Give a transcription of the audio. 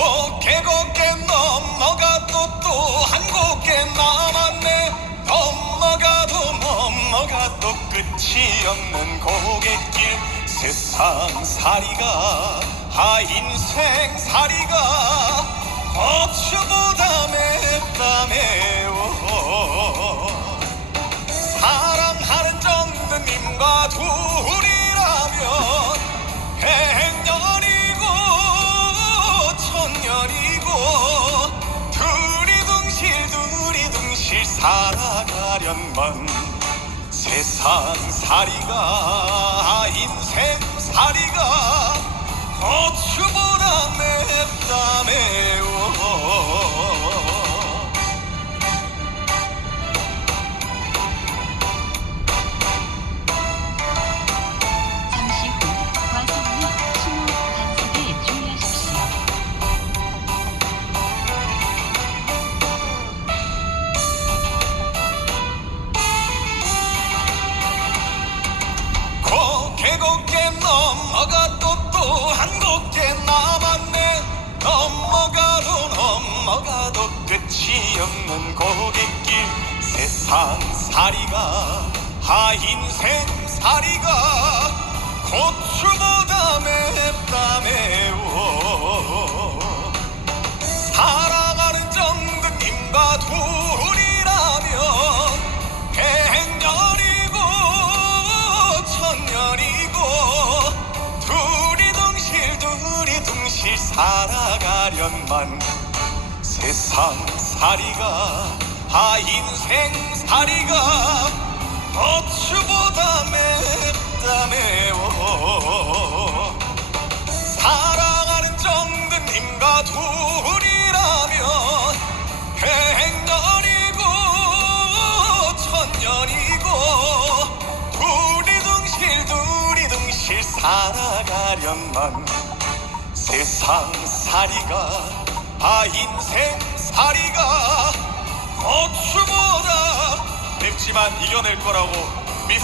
곡에 넘어가 또또한 곡에 남았네. 넘어가도 넘어가도 끝이 없는 고갯길. 세상살이가 아 인생살이가. 고추보다 살아가련만 세상살이가 인생 고개 곱게 넘어가 또또한 곡게 남았네. 넘어가도 넘어가도 끝이 없는 고갯길. 세상살이가 아 인생살이가 고추보다 맵 살아가련만 세상살이가 아 인생살이가 고추보다 맵다 매워. 사랑하는 정드님과 둘이라면 백년이고 천년이고 두리둥실 두리둥실 살아가련만 세상살이가 아 인생살이가 고추보다 맵지만 이겨낼 거라고